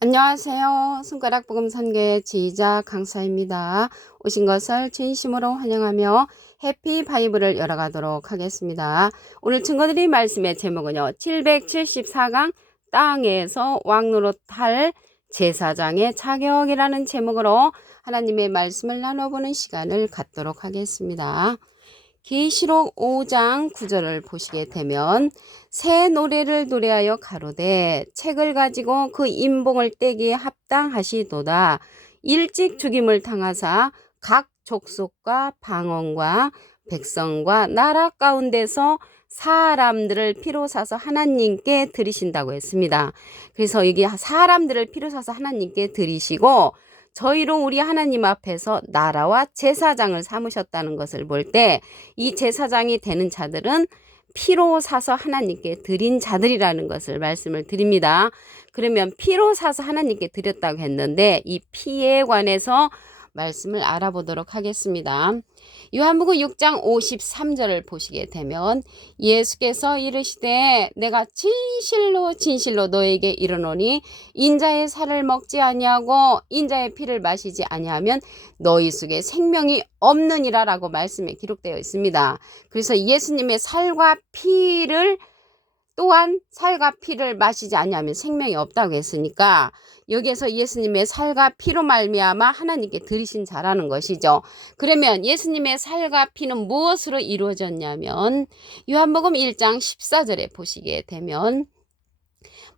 안녕하세요. 손가락 복음 선교의 지휘자 강사입니다. 오신 것을 진심으로 환영하며 해피 바이블을 열어가도록 하겠습니다. 오늘 증거드릴 말씀의 제목은요. 774강 땅에서 왕노릇할 제사장의 자격이라는 제목으로 하나님의 말씀을 나눠보는 시간을 갖도록 하겠습니다. 계시록 5장 9절을 보시게 되면 새 노래를 노래하여 가로되 책을 가지고 그 임봉을 떼기에 합당하시도다. 일찍 죽임을 당하사 각 족속과 방언과 백성과 나라 가운데서 사람들을 피로 사서 하나님께 드리신다고 했습니다. 그래서 여기 사람들을 피로 사서 하나님께 드리시고 저희로 우리 하나님 앞에서 나라와 제사장을 삼으셨다는 것을 볼 때 이 제사장이 되는 자들은 피로 사서 하나님께 드린 자들이라는 것을 말씀을 드립니다. 그러면 피로 사서 하나님께 드렸다고 했는데 이 피에 관해서 말씀을 알아보도록 하겠습니다. 요한복음 6장 53절을 보시게 되면 예수께서 이르시되 내가 진실로 진실로 너에게 이르노니 인자의 살을 먹지 아니하고 인자의 피를 마시지 아니하면 너희 속에 생명이 없느니라 라고 말씀에 기록되어 있습니다. 그래서 예수님의 살과 피를 또한 살과 피를 마시지 아니하면 생명이 없다고 했으니까 여기에서 예수님의 살과 피로 말미암아 하나님께 드리신 자라는 것이죠. 그러면 예수님의 살과 피는 무엇으로 이루어졌냐면 요한복음 1장 14절에 보시게 되면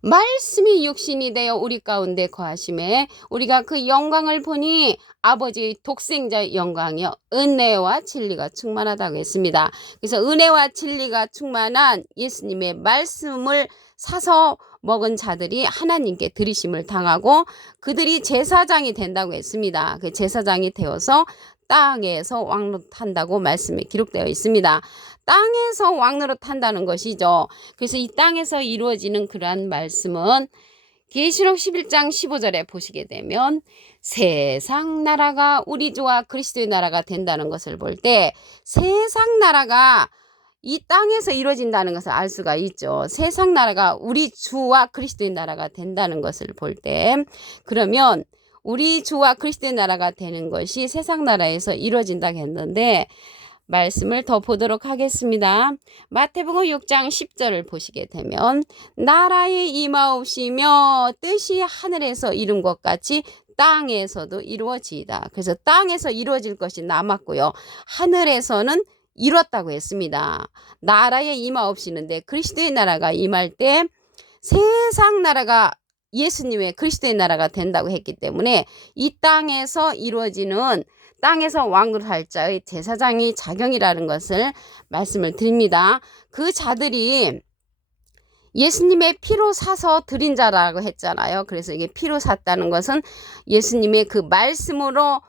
말씀이 육신이 되어 우리 가운데 거하심에 우리가 그 영광을 보니 아버지의 독생자의 영광이요 은혜와 진리가 충만하다고 했습니다. 그래서 은혜와 진리가 충만한 예수님의 말씀을 사서 먹은 자들이 하나님께 드리심을 당하고 그들이 제사장이 된다고 했습니다. 그 제사장이 되어서 땅에서 왕노릇한다고 말씀에 기록되어 있습니다. 땅에서 왕노릇한다는 것이죠. 그래서 이 땅에서 이루어지는 그러한 말씀은 계시록 11장 15절에 보시게 되면 세상 나라가 우리 주와 그리스도의 나라가 된다는 것을 볼 때 세상 나라가 이 땅에서 이루어진다는 것을 알 수가 있죠. 세상 나라가 우리 주와 그리스도의 나라가 된다는 것을 볼 때 그러면 우리 주와 그리스도의 나라가 되는 것이 세상 나라에서 이루어진다고 했는데 말씀을 더 보도록 하겠습니다. 마태복음 6장 10절을 보시게 되면 나라에 임하옵시며 뜻이 하늘에서 이룬 것 같이 땅에서도 이루어지이다. 그래서 땅에서 이루어질 것이 남았고요. 하늘에서는 이뤘다고 했습니다. 나라에 임하옵시는데 그리스도의 나라가 임할 때 세상 나라가 예수님의 그리스도의 나라가 된다고 했기 때문에 이 땅에서 이루어지는 땅에서 왕노릇할 자의 제사장이 자격이라는 것을 말씀을 드립니다. 그 자들이 예수님의 피로 사서 드린 자라고 했잖아요. 그래서 이게 피로 샀다는 것은 예수님의 그 말씀으로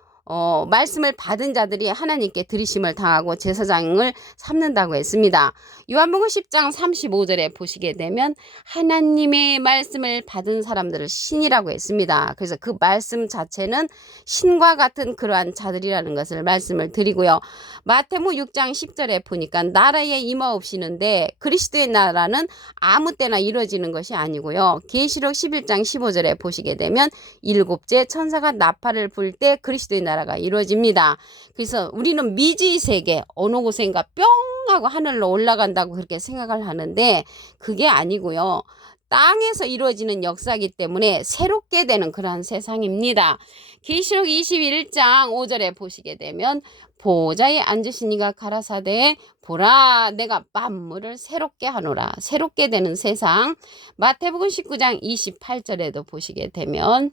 말씀을 받은 자들이 하나님께 드리심을 당하고 제사장을 삼는다고 했습니다. 요한복음 10장 35절에 보시게 되면 하나님의 말씀을 받은 사람들을 신이라고 했습니다. 그래서 그 말씀 자체는 신과 같은 그러한 자들이라는 것을 말씀을 드리고요. 마태복음 6장 10절에 보니까 나라에 임하옵시는데 그리스도의 나라는 아무 때나 이루어지는 것이 아니고요. 계시록 11장 15절에 보시게 되면 일곱째 천사가 나팔을 불 때 그리스도의 나라가 이루어집니다. 그래서 우리는 미지 세계 어느 곳인가 뿅 하고 하늘로 올라간다고 그렇게 생각을 하는데 그게 아니고요. 땅에서 이루어지는 역사이기 때문에 새롭게 되는 그런 세상입니다. 계시록 21장 5절에 보시게 되면 보좌에 앉으신 이가 가라사대 보라 내가 만물을 새롭게 하노라. 새롭게 되는 세상. 마태복음 19장 28절에도 보시게 되면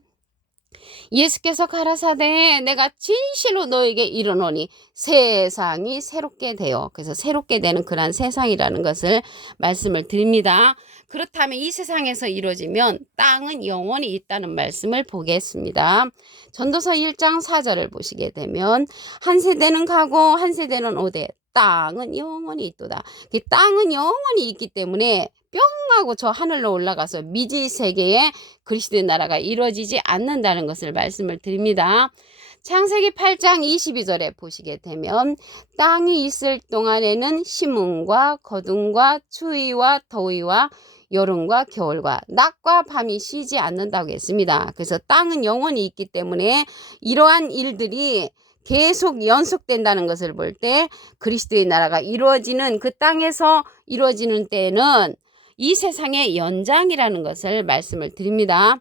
예수께서 가라사대 내가 진실로 너에게 이르노니 세상이 새롭게 되어 그래서 새롭게 되는 그러한 세상이라는 것을 말씀을 드립니다. 그렇다면 이 세상에서 이루어지면 땅은 영원히 있다는 말씀을 보겠습니다. 전도서 1장 4절을 보시게 되면 한 세대는 가고 한 세대는 오되 땅은 영원히 있도다. 땅은 영원히 있기 때문에 뿅 하고 저 하늘로 올라가서 미지 세계에 그리스도의 나라가 이루어지지 않는다는 것을 말씀을 드립니다. 창세기 8장 22절에 보시게 되면 땅이 있을 동안에는 심음과 거둠과 추위와 더위와 여름과 겨울과 낮과 밤이 쉬지 않는다고 했습니다. 그래서 땅은 영원히 있기 때문에 이러한 일들이 계속 연속된다는 것을 볼 때 그리스도의 나라가 이루어지는 그 땅에서 이루어지는 때는 이 세상의 연장이라는 것을 말씀을 드립니다.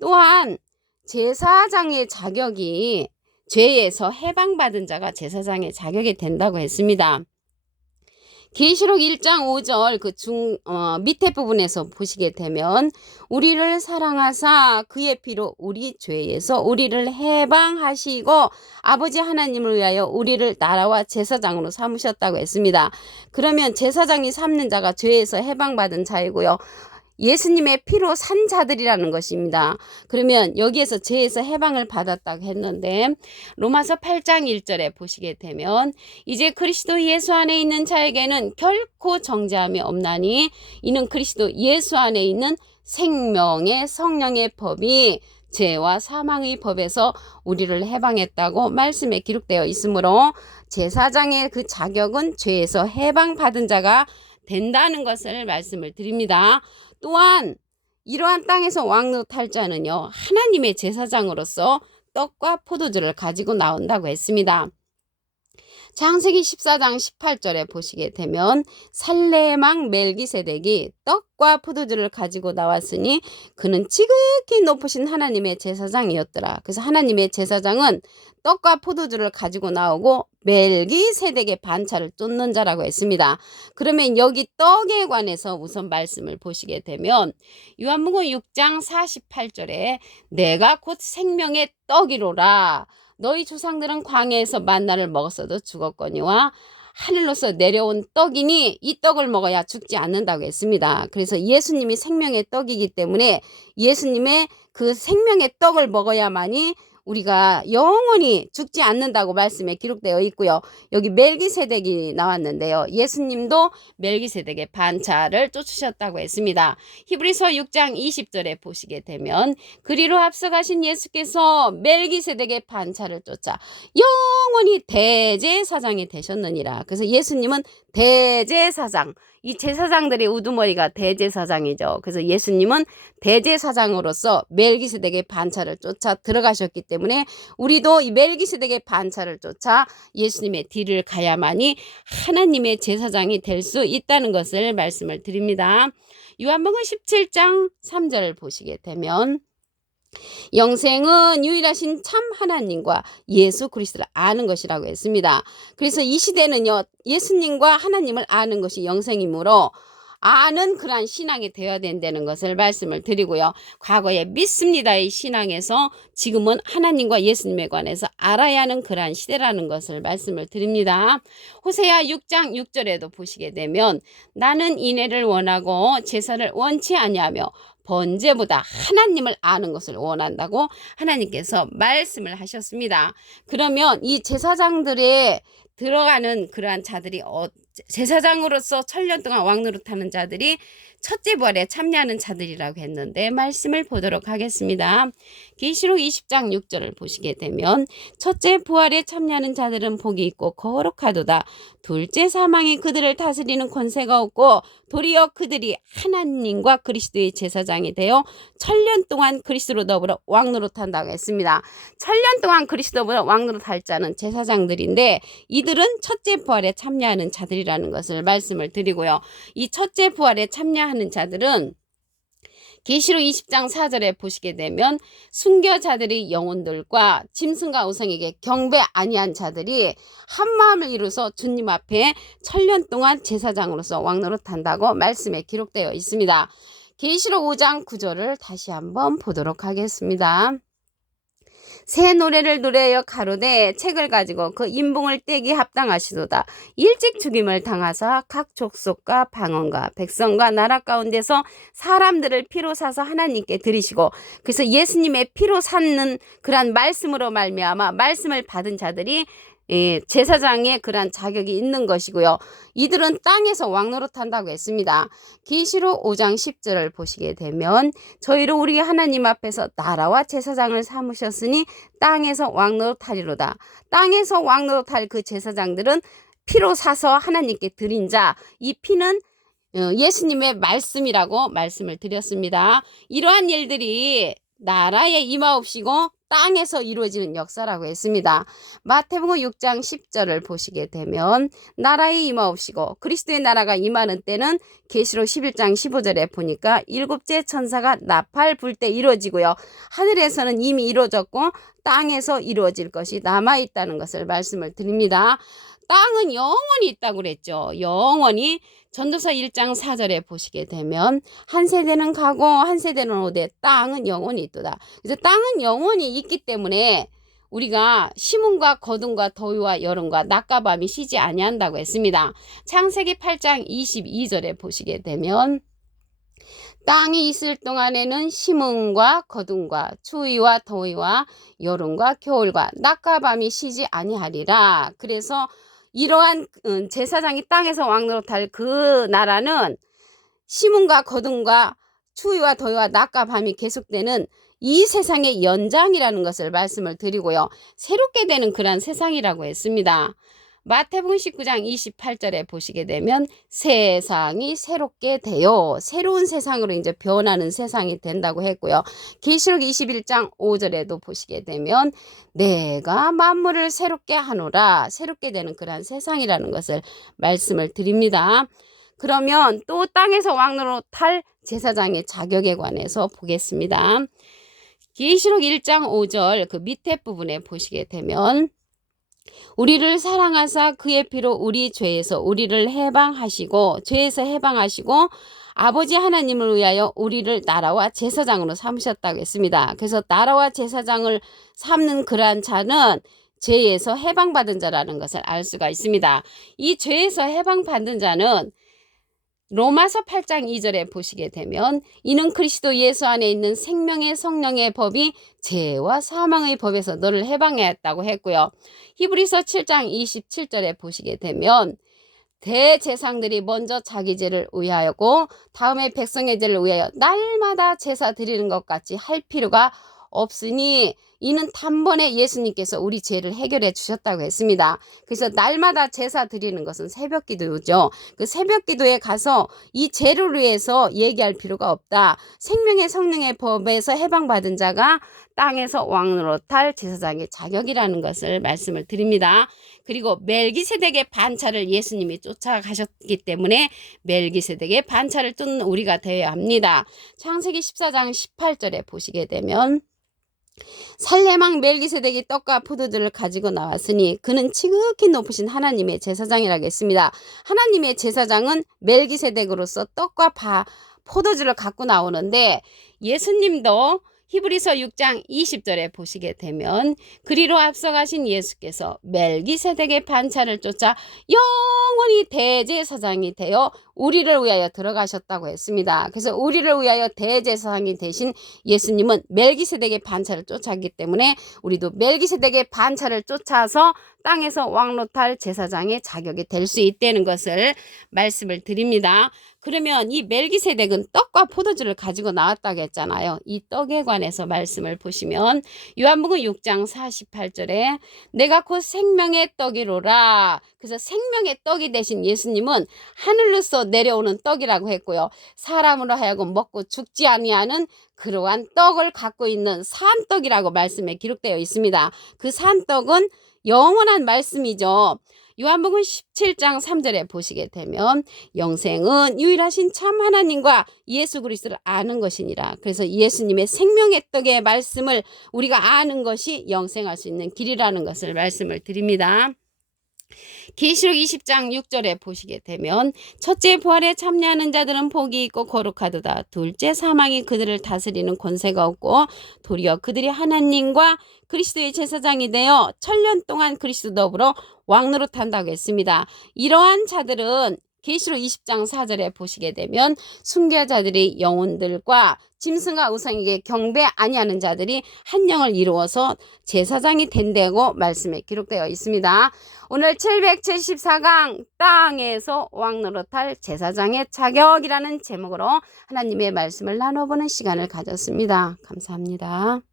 또한 제사장의 자격이 죄에서 해방받은 자가 제사장의 자격이 된다고 했습니다. 계시록 1장 5절 밑에 부분에서 보시게 되면 우리를 사랑하사 그의 피로 우리 죄에서 우리를 해방하시고 아버지 하나님을 위하여 우리를 나라와 제사장으로 삼으셨다고 했습니다. 그러면 제사장이 삼는 자가 죄에서 해방받은 자이고요. 예수님의 피로 산 자들이라는 것입니다. 그러면 여기에서 죄에서 해방을 받았다고 했는데 로마서 8장 1절에 보시게 되면 이제 그리스도 예수 안에 있는 자에게는 결코 정죄함이 없나니 이는 그리스도 예수 안에 있는 생명의 성령의 법이 죄와 사망의 법에서 우리를 해방했다고 말씀에 기록되어 있으므로 제사장의 그 자격은 죄에서 해방받은 자가 된다는 것을 말씀을 드립니다. 또한 이러한 땅에서 왕노릇할 자는요 하나님의 제사장으로서 떡과 포도주를 가지고 나온다고 했습니다. 창세기 14장 18절에 보시게 되면 살레망 멜기세덱이 떡과 포도주를 가지고 나왔으니 그는 지극히 높으신 하나님의 제사장이었더라. 그래서 하나님의 제사장은 떡과 포도주를 가지고 나오고 멜기세덱의 반차를 쫓는 자라고 했습니다. 그러면 여기 떡에 관해서 우선 말씀을 보시게 되면 요한복음 6장 48절에 내가 곧 생명의 떡이로라. 너희 조상들은 광야에서 만나를 먹었어도 죽었거니와 하늘로서 내려온 떡이니 이 떡을 먹어야 죽지 않는다고 했습니다. 그래서 예수님이 생명의 떡이기 때문에 예수님의 그 생명의 떡을 먹어야만이 우리가 영원히 죽지 않는다고 말씀에 기록되어 있고요. 여기 멜기세덱이 나왔는데요. 예수님도 멜기세덱의 반차를 쫓으셨다고 했습니다. 히브리서 6장 20절에 보시게 되면 그리로 앞서가신 예수께서 멜기세덱의 반차를 쫓아 영원히 대제사장이 되셨느니라. 그래서 예수님은 대제사장, 이 제사장들의 우두머리가 대제사장이죠. 그래서 예수님은 대제사장으로서 멜기세덱의 반차를 쫓아 들어가셨기 때문에 우리도 이 멜기세덱의 반차를 쫓아 예수님의 뒤를 가야만이 하나님의 제사장이 될 수 있다는 것을 말씀을 드립니다. 요한복음 17장 3절을 보시게 되면 영생은 유일하신 참 하나님과 예수 그리스도를 아는 것이라고 했습니다. 그래서 이 시대는요 예수님과 하나님을 아는 것이 영생이므로 아는 그러한 신앙이 되어야 된다는 것을 말씀을 드리고요. 과거에 믿습니다의 신앙에서 지금은 하나님과 예수님에 관해서 알아야 하는 그러한 시대라는 것을 말씀을 드립니다. 호세아 6장 6절에도 보시게 되면 나는 인애를 원하고 제사를 원치 아니하며 번제보다 하나님을 아는 것을 원한다고 하나님께서 말씀을 하셨습니다. 그러면 이 제사장들의 들어가는 그러한 자들이 제사장으로서 1000년 동안 왕노릇하는 자들이 첫째 부활에 참여하는 자들이라고 했는데 말씀을 보도록 하겠습니다. 계시록 20장 6절을 보시게 되면 첫째 부활에 참여하는 자들은 복이 있고 거룩하도다. 둘째 사망이 그들을 다스리는 권세가 없고 도리어 그들이 하나님과 그리스도의 제사장이 되어 1000년 동안 그리스도로 더불어 왕노릇한다고 했습니다. 1000년 동안 그리스도로 왕노릇할 자는 제사장들인데 이들은 첫째 부활에 참여하는 자들이라는 것을 말씀을 드리고요. 이 첫째 부활에 참여하는 자들은 계시록 20장 4절에 보시게 되면 순교자들의 영혼들과 짐승과 우상에게 경배 아니한 자들이 한 마음을 이루어서 주님 앞에 1000년 동안 제사장으로서 왕노릇한다고 말씀에 기록되어 있습니다. 계시록 5장 9절을 다시 한번 보도록 하겠습니다. 새 노래를 노래하여 가로되 책을 가지고 그 인봉을 떼기 합당하시도다. 일찍 죽임을 당하사 각 족속과 방언과 백성과 나라 가운데서 사람들을 피로 사서 하나님께 드리시고 그래서 예수님의 피로 샀는 그러한 말씀으로 말미암아 말씀을 받은 자들이 제사장의 그러한 자격이 있는 것이고요. 이들은 땅에서 왕노릇한다고 했습니다. 계시록 5장 10절을 보시게 되면 저희로 우리 하나님 앞에서 나라와 제사장을 삼으셨으니 땅에서 왕노릇하리로다. 땅에서 왕노릇할 그 제사장들은 피로 사서 하나님께 드린 자, 이 피는 예수님의 말씀이라고 말씀을 드렸습니다. 이러한 일들이 나라에 임하옵시고 땅에서 이루어지는 역사라고 했습니다. 마태복음 6장 10절을 보시게 되면 나라에 임하옵시고 그리스도의 나라가 임하는 때는 계시록 11장 15절에 보니까 일곱째 천사가 나팔 불 때 이루어지고요. 하늘에서는 이미 이루어졌고 땅에서 이루어질 것이 남아있다는 것을 말씀을 드립니다. 땅은 영원히 있다고 그랬죠. 영원히. 전도서 1장 4절에 보시게 되면 한 세대는 가고 한 세대는 오되 땅은 영원히 있도다. 그래서 땅은 영원히 있기 때문에 우리가 심음과 거둠과 더위와 여름과 낮과 밤이 쉬지 아니한다고 했습니다. 창세기 8장 22절에 보시게 되면 땅이 있을 동안에는 심음과 거둠과 추위와 더위와 여름과 겨울과 낮과 밤이 쉬지 아니하리라. 그래서 이러한 제사장이 땅에서 왕노릇할 그 나라는 심음과 거둠과 추위와 더위와 낮과 밤이 계속되는 이 세상의 연장이라는 것을 말씀을 드리고요. 새롭게 되는 그러한 세상이라고 했습니다. 마태복음 19장 28절에 보시게 되면 세상이 새롭게 되어 새로운 세상으로 이제 변하는 세상이 된다고 했고요. 계시록 21장 5절에도 보시게 되면 내가 만물을 새롭게 하노라. 새롭게 되는 그러한 세상이라는 것을 말씀을 드립니다. 그러면 또 땅에서 왕노릇할 제사장의 자격에 관해서 보겠습니다. 계시록 1장 5절 그 밑에 부분에 보시게 되면 우리를 사랑하사 그의 피로 우리 죄에서 우리를 해방하시고 죄에서 해방하시고 아버지 하나님을 위하여 우리를 나라와 제사장으로 삼으셨다고 했습니다. 그래서 나라와 제사장을 삼는 그러한 자는 죄에서 해방받은 자라는 것을 알 수가 있습니다. 이 죄에서 해방받은 자는 로마서 8장 2절에 보시게 되면 이는 그리스도 예수 안에 있는 생명의 성령의 법이 죄와 사망의 법에서 너를 해방하였다고 했고요. 히브리서 7장 27절에 보시게 되면 대제사장들이 먼저 자기 죄를 위하여고 다음에 백성의 죄를 위하여 날마다 제사 드리는 것 같이 할 필요가 없으니 이는 단번에 예수님께서 우리 죄를 해결해 주셨다고 했습니다. 그래서 날마다 제사 드리는 것은 새벽 기도죠. 그 새벽 기도에 가서 이 죄를 위해서 얘기할 필요가 없다. 생명의 성령의 법에서 해방받은 자가 땅에서 왕노릇할 제사장의 자격이라는 것을 말씀을 드립니다. 그리고 멜기세덱의 반차를 예수님이 쫓아가셨기 때문에 멜기세덱의 반차를 쫓는 우리가 되어야 합니다. 창세기 14장 18절에 보시게 되면 살레망 멜기세덱이 떡과 포도주를 가지고 나왔으니 그는 지극히 높으신 하나님의 제사장이라고 했습니다. 하나님의 제사장은 멜기세덱으로서 떡과 포도주를 갖고 나오는데 예수님도 히브리서 6장 20절에 보시게 되면 그리로 앞서가신 예수께서 멜기세덱의 반차를 쫓아 영원히 대제사장이 되어 우리를 위하여 들어가셨다고 했습니다. 그래서 우리를 위하여 대제사장이 되신 예수님은 멜기세덱의 반차를 쫓았기 때문에 우리도 멜기세덱의 반차를 쫓아서 땅에서 왕노릇할 제사장의 자격이 될 수 있다는 것을 말씀을 드립니다. 그러면 이 멜기세덱은 떡과 포도주를 가지고 나왔다고 했잖아요. 이 떡에 관해서 말씀을 보시면 요한복음 6장 48절에 내가 곧 생명의 떡이로라. 그래서 생명의 떡이 되신 예수님은 하늘로서 내려오는 떡이라고 했고요. 사람으로 하여금 먹고 죽지 아니하는 그러한 떡을 갖고 있는 산떡이라고 말씀에 기록되어 있습니다. 그 산떡은 영원한 말씀이죠. 요한복음 17장 3절에 보시게 되면 영생은 유일하신 참 하나님과 예수 그리스도를 아는 것이니라. 그래서 예수님의 생명의 떡의 말씀을 우리가 아는 것이 영생할 수 있는 길이라는 것을 말씀을 드립니다. 계시록 20장 6절에 보시게 되면 첫째 부활에 참여하는 자들은 복이 있고 거룩하도다. 둘째 사망이 그들을 다스리는 권세가 없고 도리어 그들이 하나님과 그리스도의 제사장이 되어 천년 동안 그리스도 더불어 왕노릇한다고 했습니다. 이러한 자들은 계시록 20장 4절에 보시게 되면 순교자들이 영혼들과 짐승과 우상에게 경배 아니하는 자들이 한 영을 이루어서 제사장이 된다고 말씀에 기록되어 있습니다. 오늘 774강 땅에서 왕노릇할 제사장의 자격이라는 제목으로 하나님의 말씀을 나눠보는 시간을 가졌습니다. 감사합니다.